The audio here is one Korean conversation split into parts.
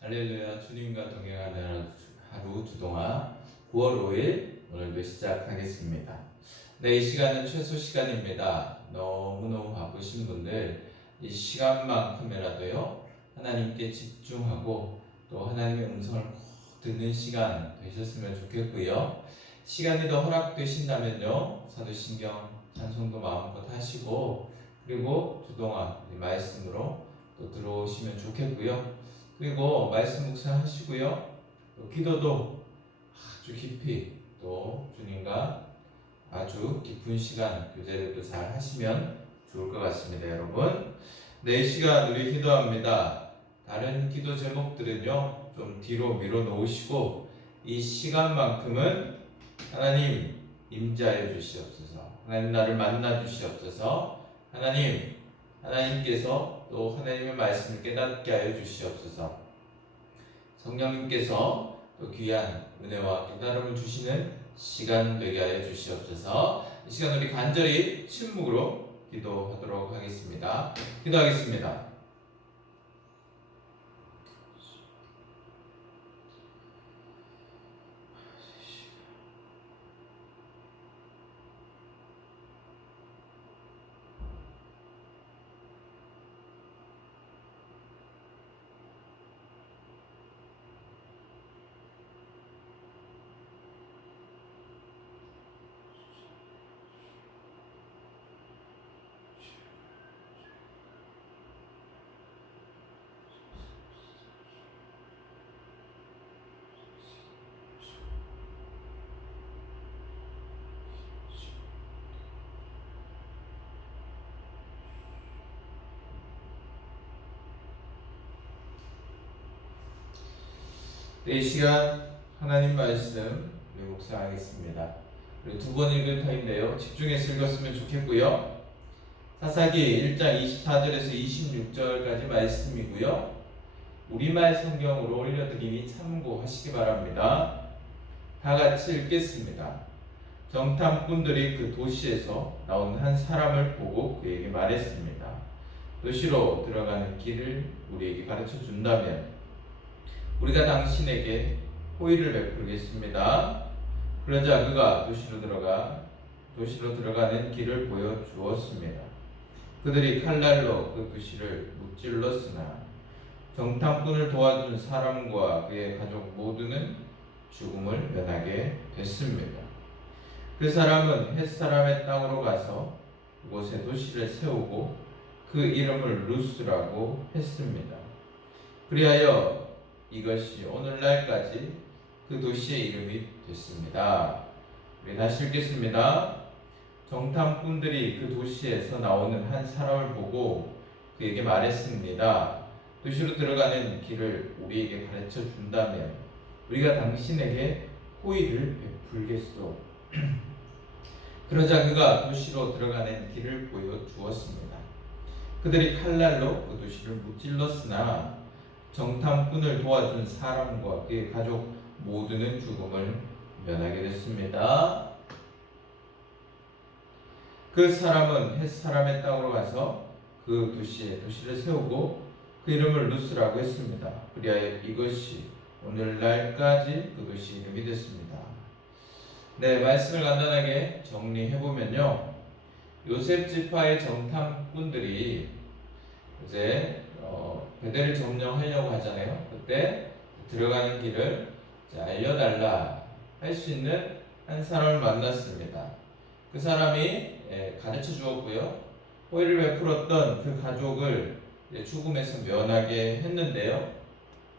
할렐루야. 주님과 동행하는 하루 주동아 9월 5일 오늘도 시작하겠습니다. 네, 이 시간은 최소 시간입니다. 너무너무 바쁘신 분들 이 시간만큼이라도요 하나님께 집중하고 또 하나님의 음성을 꼭 듣는 시간 되셨으면 좋겠고요. 시간이 더 허락되신다면요 사도신경 찬송도 마음껏 하시고 그리고 주동아 말씀으로 또 들어오시면 좋겠고요. 그리고 말씀 묵상하시고요. 또 기도도 아주 깊이 또 주님과 아주 깊은 시간 교제를 또 잘 하시면 좋을 것 같습니다, 여러분. 네, 이 시간 우리 기도합니다. 다른 기도 제목들은요 좀 뒤로 밀어 놓으시고 이 시간만큼은 하나님 임재하여 주시옵소서. 하나님 나를 만나 주시옵소서. 하나님께서 또 하나님의 말씀을 깨닫게 하여 주시옵소서. 성령님께서 또 귀한 은혜와 깨달음을 주시는 시간 되게 하여 주시옵소서. 이 시간 우리 간절히 침묵으로 기도하도록 하겠습니다. 기도하겠습니다. 이 시간 하나님 말씀 우리 묵상하겠습니다. 우리 두 번 읽을 터인데요. 집중해서 읽었으면 좋겠고요. 사사기 1장 24절에서 26절까지 말씀이고요. 우리말 성경으로 올려드리니 참고하시기 바랍니다. 다 같이 읽겠습니다. 정탐꾼들이 그 도시에서 나온 한 사람을 보고 그에게 말했습니다. 도시로 들어가는 길을 우리에게 가르쳐 준다면 우리가 당신에게 호의를 베풀겠습니다. 그러자 그가 도시로 들어가는 길을 보여주었습니다. 그들이 칼날로 그 도시를 무찔렀으나 정탐꾼을 도와준 사람과 그의 가족 모두는 죽음을 면하게 됐습니다. 그 사람은 햇사람의 땅으로 가서 그곳에 도시를 세우고 그 이름을 루스라고 했습니다. 그리하여 이것이 오늘날까지 그 도시의 이름이 됐습니다. 우리 다시 읽겠습니다. 정탐꾼들이 그 도시에서 나오는 한 사람을 보고 그에게 말했습니다. 도시로 들어가는 길을 우리에게 가르쳐 준다면 우리가 당신에게 호의를 베풀겠소. 그러자 그가 도시로 들어가는 길을 보여주었습니다. 그들이 칼날로 그 도시를 무찔렀으나 정탐꾼을 도와준 사람과 그의 가족 모두는 죽음을 면하게 됐습니다. 그 사람은 햇사람의 땅으로 가서 그 도시에 도시를 세우고 그 이름을 루스라고 했습니다. 그리하여 이것이 오늘날까지 그 도시 이름이 됐습니다. 네, 말씀을 간단하게 정리해보면요. 요셉 지파의 정탐꾼들이 이제 베델을 점령하려고 하잖아요. 그때 들어가는 길을 알려달라 할 수 있는 한 사람을 만났습니다. 그 사람이 가르쳐 주었고요. 호의를 베풀었던 그 가족을 죽음에서 면하게 했는데요.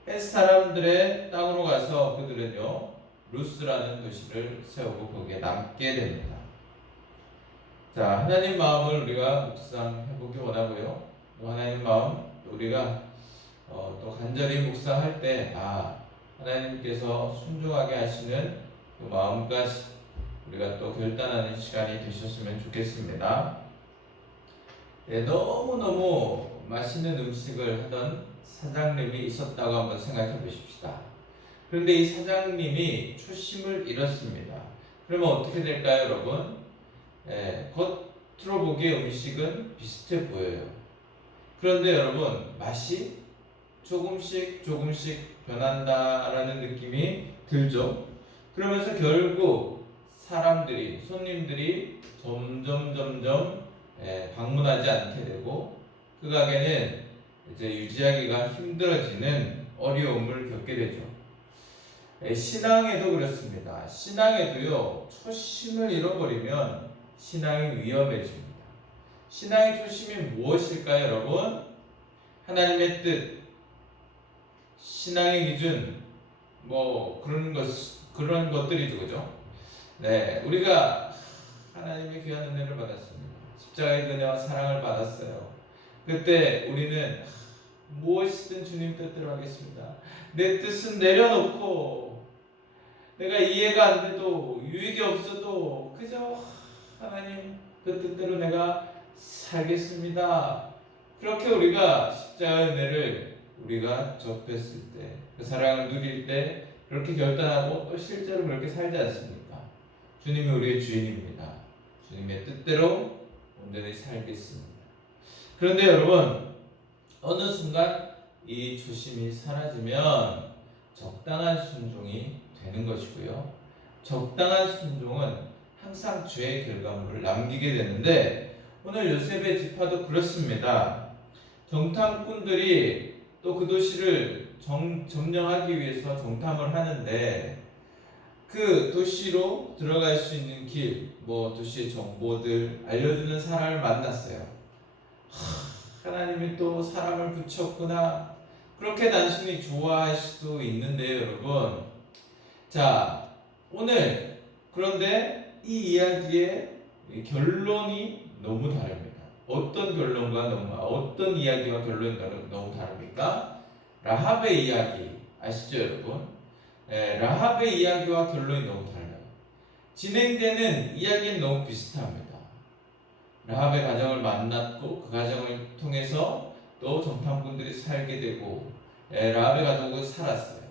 햇 사람들의 땅으로 가서 그들은요 루스라는 도시를 세우고 거기에 남게 됩니다. 자, 하나님 마음을 우리가 묵상해보기 원하고요. 또 하나님 마음 우리가 또 간절히 묵상할 때 하나님께서 순종하게 하시는 그 마음까지 우리가 또 결단하는 시간이 되셨으면 좋겠습니다. 네, 너무너무 맛있는 음식을 하던 사장님이 있었다고 한번 생각해 보십시다. 그런데 이 사장님이 초심을 잃었습니다. 그러면 어떻게 될까요, 여러분? 겉으로 보기에 음식은 비슷해 보여요. 그런데 여러분, 맛이 조금씩 조금씩 변한다라는 느낌이 들죠. 그러면서 결국 사람들이, 손님들이 점점 방문하지 않게 되고 그 가게는 이제 유지하기가 힘들어지는 어려움을 겪게 되죠. 신앙에도 그렇습니다. 신앙에도요, 초심을 잃어버리면 신앙이 위험해집니다. 신앙의 초심이 무엇일까요, 여러분? 하나님의 뜻, 신앙의 기준, 뭐 그런 것들이죠, 그죠? 네, 우리가 하나님의 귀한 은혜를 받았습니다. 십자가의 은혜와 사랑을 받았어요. 그때 우리는 무엇이든 주님 뜻대로 하겠습니다. 내 뜻은 내려놓고 내가 이해가 안 돼도 유익이 없어도 그저 하나님 그 뜻대로 내가 살겠습니다. 그렇게 우리가 십자가의 은혜를 우리가 접했을 때, 그 사랑을 누릴 때 그렇게 결단하고 또 실제로 그렇게 살지 않습니까? 주님이 우리의 주인입니다. 주님의 뜻대로 온전히 살겠습니다. 그런데 여러분, 어느 순간 이 초심이 사라지면 적당한 순종이 되는 것이고요. 적당한 순종은 항상 죄의 결과물을 남기게 되는데, 오늘 요셉의 지파도 그렇습니다. 정탐꾼들이 또 그 도시를 점령하기 위해서 정탐을 하는데, 그 도시로 들어갈 수 있는 길, 뭐 도시의 정보들 알려주는 사람을 만났어요. 하나님이 또 사람을 붙였구나. 그렇게 단순히 좋아할 수도 있는데요, 여러분. 자, 오늘 그런데 이 이야기의 결론이 너무 다릅니다. 어떤 이야기와 결론이 너무 다릅니까? 라합의 이야기 아시죠, 여러분? 라합의 이야기와 결론이 너무 달라요. 진행되는 이야기는 너무 비슷합니다. 라합의 가정을 만났고 그 가정을 통해서 또 정탐꾼들이 살게 되고 라합의 가족은 살았어요.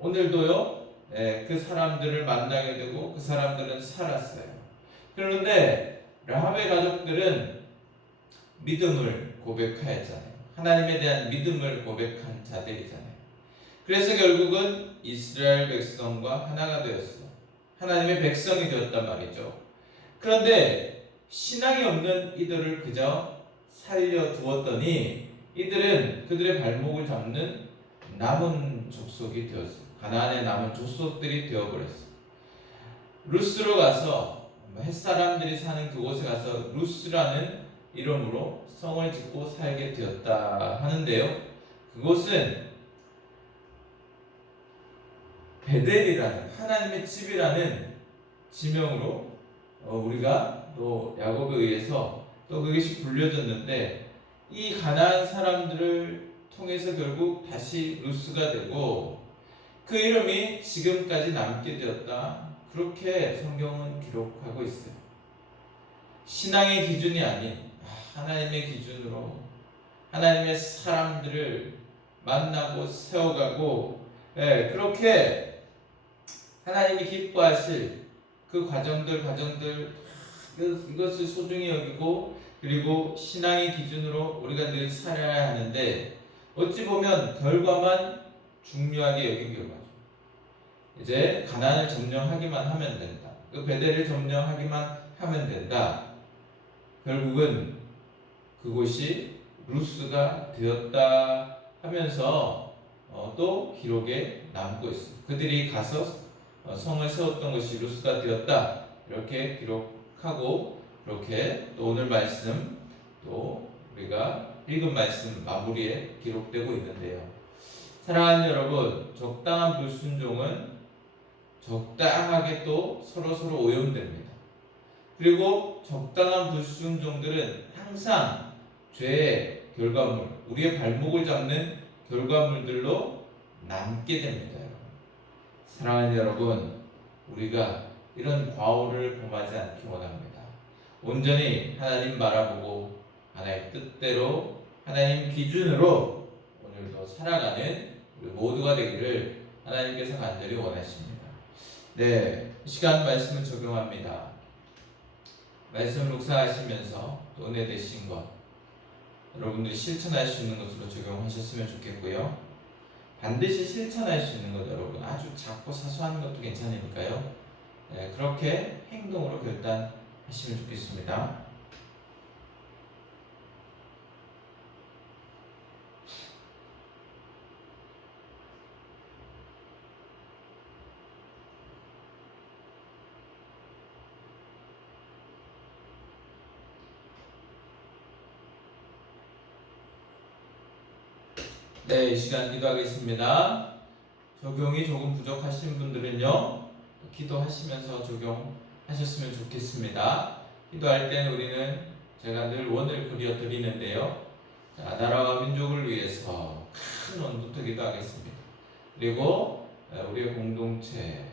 오늘도요, 그 사람들을 만나게 되고 그 사람들은 살았어요. 그런데 라합의 가족들은 믿음을 고백하였잖아요. 하나님에 대한 믿음을 고백한 자들이잖아요. 그래서 결국은 이스라엘 백성과 하나가 되었어요. 하나님의 백성이 되었단 말이죠. 그런데 신앙이 없는 이들을 그저 살려두었더니 이들은 그들의 발목을 잡는 남은 족속이 되었어요. 가나안의 남은 족속들이 되어버렸어요. 루스로 가서 햇사람들이 사는 그곳에 가서 루스라는 이름으로 성을 짓고 살게 되었다 하는데요. 그곳은 베델이라는 하나님의 집이라는 지명으로 우리가 또 야곱에 의해서 또 그것이 불려졌는데, 이 가나안 사람들을 통해서 결국 다시 루스가 되고 그 이름이 지금까지 남게 되었다. 그렇게 성경은 기록하고 있어요. 신앙의 기준이 아닌 하나님의 기준으로 하나님의 사람들을 만나고 세워가고, 그렇게 하나님이 기뻐하실 그 과정들 이것을 소중히 여기고, 그리고 신앙의 기준으로 우리가 늘 살아야 하는데, 어찌 보면 결과만 중요하게 여긴 결과죠. 이제 가나안을 점령하기만 하면 된다. 그 베델을 점령하기만 하면 된다. 결국은 그곳이 루스가 되었다 하면서 또 기록에 남고 있습니다. 그들이 가서 성을 세웠던 것이 루스가 되었다. 이렇게 기록하고, 그렇게 또 오늘 말씀, 또 우리가 읽은 말씀 마무리에 기록되고 있는데요. 사랑하는 여러분, 적당한 불순종은 적당하게 또 서로 오염됩니다. 그리고 적당한 불순종들은 항상 죄의 결과물, 우리의 발목을 잡는 결과물들로 남게 됩니다. 사랑하는 여러분, 우리가 이런 과오를 범하지 않기 원합니다. 온전히 하나님 바라보고 하나님 뜻대로 하나님 기준으로 오늘도 살아가는 우리 모두가 되기를 하나님께서 간절히 원하십니다. 네, 이 시간 말씀을 적용합니다. 말씀을 묵상하시면서 또 은혜 되신 것 여러분들이 실천할 수 있는 것으로 적용하셨으면 좋겠고요. 반드시 실천할 수 있는 것 여러분. 아주 작고 사소한 것도 괜찮으니까요. 네, 그렇게 행동으로 결단하시면 좋겠습니다. 네, 이 시간 기도하겠습니다. 적용이 조금 부족하신 분들은요, 기도하시면서 적용하셨으면 좋겠습니다. 기도할 때는 우리는 제가 늘 원을 그려 드리는데요. 자, 나라와 민족을 위해서 큰 원부터 기도하겠습니다. 그리고 우리의 공동체,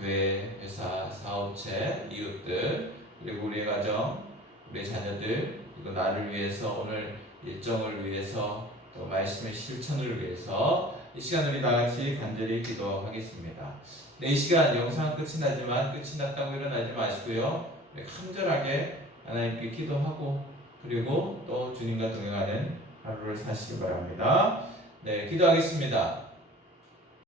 교회, 회사, 사업체, 이웃들, 그리고 우리의 가정, 우리의 자녀들, 그리고 나를 위해서 오늘 일정을 위해서 또 말씀의 실천을 위해서 이 시간 우리 다 같이 간절히 기도하겠습니다. 네, 이 시간 영상 끝이 나지만 끝이 났다고 일어나지 마시고요. 간절하게 하나님께 기도하고 그리고 또 주님과 동행하는 하루를 사시기 바랍니다. 네, 기도하겠습니다.